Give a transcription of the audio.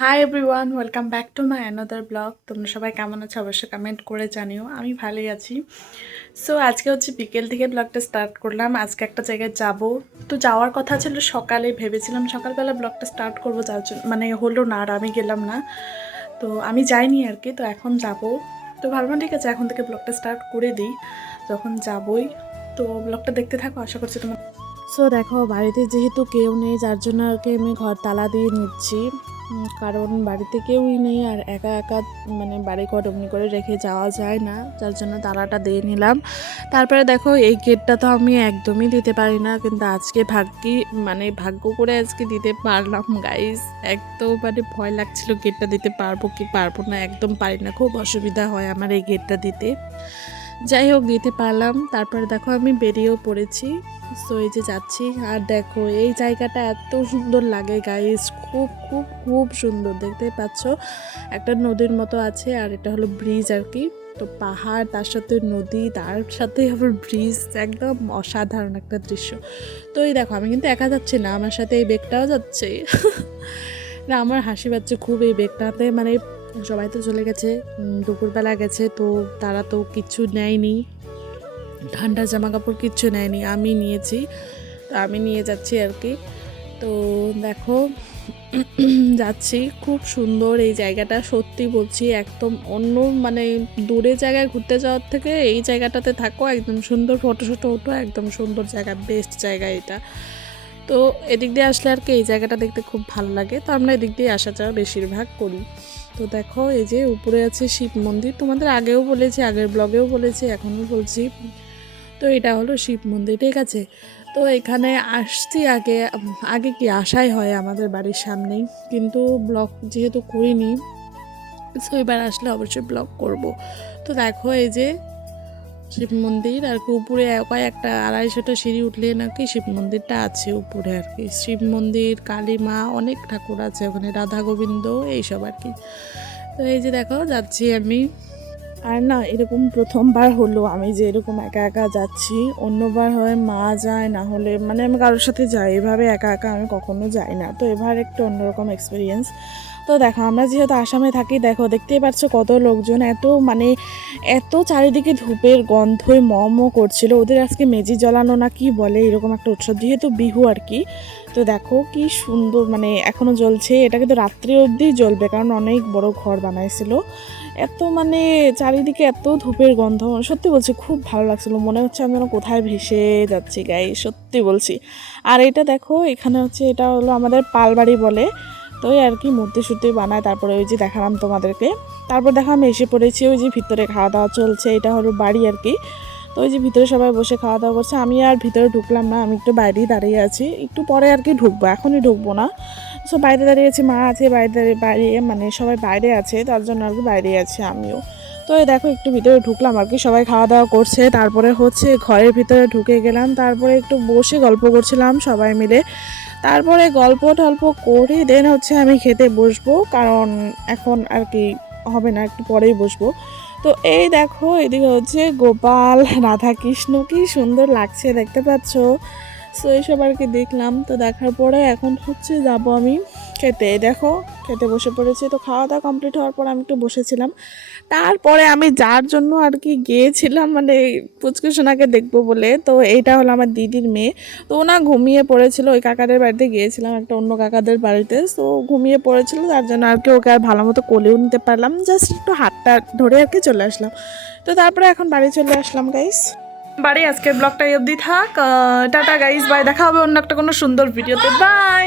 Hi everyone welcome back to my another blog তোমরা সবাই কেমন আছো? অবশ্যই কমেন্ট করে জানিও। আমি ভালোই আছি। সো আজকে হচ্ছে বিকেল থেকে ব্লগটা স্টার্ট করলাম। আজকে একটা জায়গায় যাব। তো যাওয়ার কথা ছিল সকালে। ভেবেছিলাম সকালবেলা ব্লগটা স্টার্ট করব। যার জন্য মানে হলো না আর আমি গেলাম না। তো আমি যাইনি আর কি। তো এখন যাব। তো ভাবলাম, ঠিক আছে, এখন থেকে ব্লগটা স্টার্ট করে দিই। যখন যাবই। তো ব্লগটা দেখতে থাকো, আশা করছি তোমার সো দেখো, বাড়িতে যেহেতু কেউ নেই, যার জন্য আর কি আমি ঘর তালা দিয়ে নিচ্ছি। কারণ বাড়িতে কেউই নেই আর একা একা মানে বাড়ি ঘর অমনি করে রেখে যাওয়া যায় না, যার জন্য তালাটা দিয়ে নিলাম। তারপরে দেখো, এই গেটটা তো আমি একদমই দিতে পারি না, কিন্তু আজকে ভাগ্যি মানে ভাগ্য করে আজকে দিতে পারলাম গাইস একদম মানে ভয় লাগছিল গেটটা দিতে পারব কি পারব না, একদম পারি না, খুব অসুবিধা হয় আমার এই গেটটা দিতে। যাই হোক, দিতে পারলাম। তারপরে দেখো, আমি বেরিয়েও পড়েছি। সো এই যে যাচ্ছি, আর দেখো, এই জায়গাটা এত সুন্দর লাগে গাইস খুব খুব খুব সুন্দর, দেখতেই পাচ্ছ? একটা নদীর মতো আছে, আর এটা হলো ব্রিজ আর কি। তো পাহাড়, তার সাথে নদী, তার সাথে আবার ব্রিজ একদম অসাধারণ একটা দৃশ্য। তো এই দেখো, আমি কিন্তু একা যাচ্ছি না, আমার সাথে এই বেগটাও যাচ্ছে। না, আমার হাসি পাচ্ছে খুব এই বেগটাতে মানে সবাই তো চলে গেছে দুপুরবেলা গেছে, তো তারা তো কিচ্ছু নেয়নি। ঠান্ডা জামা কাপড় কিচ্ছু নেয়নি, আমি নিয়েছি, তো আমি নিয়ে যাচ্ছি আর কি। তো দেখো, যাচ্ছি, খুব সুন্দর এই জায়গাটা, সত্যি বলছি, একদম অন্য মানে দূরে জায়গায় ঘুরতে যাওয়ার থেকে এই জায়গাটাতে থাকো, একদম সুন্দর ফটো শটো ওঠো, একদম সুন্দর জায়গা বেস্ট জায়গা এটা। তো এদিক দিয়ে আসলে আর কি, এই জায়গাটা দেখতে খুব ভালো লাগে, তো আমরা এদিক দিয়ে আসা যাওয়া বেশিরভাগ করি। তো দেখো, এই যে উপরে আছে শিব মন্দির, তোমাদের আগেও বলেছি, আগের ব্লগেও বলেছি, এখনও বলছি। তো এটা হলো শিব মন্দির, ঠিক আছে? তো এখানে আসছি আগে আগে কি আসাই হয় আমাদের বাড়ির সামনেই, কিন্তু ব্লগ যেহেতু করিনি সো এবার আসলে অবশ্যই ব্লগ করব। তো দেখো এই যে শিব মন্দির, আর কি উপরে কয়েকটা আড়াইশোটা সিঁড়ি উঠলে নাকি শিব মন্দিরটা আছে উপরে আর কি। শিব মন্দির, কালী মা, অনেক ঠাকুর আছে ওখানে, রাধা গোবিন্দ, এইসব আর কি। তো এই যে দেখো, যাচ্ছি আমি। আর না, এরকম প্রথমবার হলো আমি যে এরকম একা একা যাচ্ছি, অন্যবার হয় মা যায়, না হলে মানে আমি কারোর সাথে যাই, এভাবে একা একা আমি কখনো যাই না। তো এবার একটু অন্যরকম এক্সপিরিয়েন্স তো দেখো, আমরা যেহেতু আসামে থাকি, দেখো, দেখতেই পাচ্ছ কত লোকজন এত মানে এত চারিদিকে ধূপের গন্ধই ম ম করছিল। ওদের আজকে মেজি জ্বালানো না কি বলে, এরকম একটা উৎসব, যেহেতু বিহু আর কি। তো দেখো কি সুন্দর মানে এখনও জ্বলছে। এটা কিন্তু রাত্রি অবধি জ্বলবে, কারণ অনেক বড় ঘর বানাইছিল। এত মানে চারিদিকে এত ধূপের গন্ধ, সত্যি বলছি খুব ভালো লাগছিল। মনে হচ্ছে আমি যেন কোথায় ভেসে যাচ্ছি গাই সত্যি বলছি। আর এটা দেখো, এখানে হচ্ছে এটা হলো আমাদের পালবাড়ি বলে। তো আর কি মূর্তি সূর্তি বানায়, তারপরে ওই যে দেখালাম তোমাদেরকে। তারপর দেখা আমি এসে পড়েছি, ওই যে ভিতরে খাওয়া দাওয়া চলছে, এটা হলো বাড়ি আর কি। তো ওই যে ভিতরে সবাই বসে খাওয়া দাওয়া করছে, আমি আর ভিতরে ঢুকলাম না, আমি একটু বাইরেই দাঁড়িয়ে আছি, একটু পরে আর কি ঢুকবো, এখনই ঢুকবো না। সো বাইরে দাঁড়িয়ে আছি, মা আছে, বাইরে দাঁড়িয়ে বাইরে মানে সবাই বাইরে আছে, তার জন্য আর কি বাইরে আছি আমিও। তো এই দেখো, একটু ভিতরে ঢুকলাম আর কি, সবাই খাওয়া দাওয়া করছে, তারপরে হচ্ছে ঘরের ভিতরে ঢুকে গেলাম, তারপরে একটু বসে গল্প করছিলাম সবাই মিলে। তারপরে গল্প টল্প করে দেন হচ্ছে আমি খেতে বসবো, কারণ এখন আর কি হবে না, একটু পরেই বসবো। তো এই দেখো, এদিকে হচ্ছে গোপাল রাধা কৃষ্ণ কি সুন্দর লাগছে, দেখতে পাচ্ছ? সো এইসব আর কি দেখলাম। তো দেখার পরে এখন হচ্ছে যাব আমি খেতে, দেখো, খেতে বসে পড়েছি। তো খাওয়া দাওয়া কমপ্লিট হওয়ার পর আমি একটু বসেছিলাম। তারপরে আমি যার জন্য আর কি গিয়েছিলাম মানে পুচকু সোনাকে দেখব বলে, তো এইটা হলো আমার দিদির মেয়ে। তো ওনা ঘুমিয়ে পড়েছিল, ওই কাকাদের বাড়িতে গিয়েছিলাম, একটা অন্য কাকাদের বাড়িতে। তো ঘুমিয়ে পড়েছিল তার জন্য আর কি ওকে আর ভালো মতো কোলেও নিতে পারলাম জাস্ট একটু হাতটা ধরে আর কি চলে আসলাম। তো তারপরে এখন বাড়ি চলে আসলাম গাইস বাড়ি, আজকের ব্লগটা অবধি থাক। টাটা গাইস বাই দেখা হবে অন্য একটা কোনো সুন্দর ভিডিওতে বাই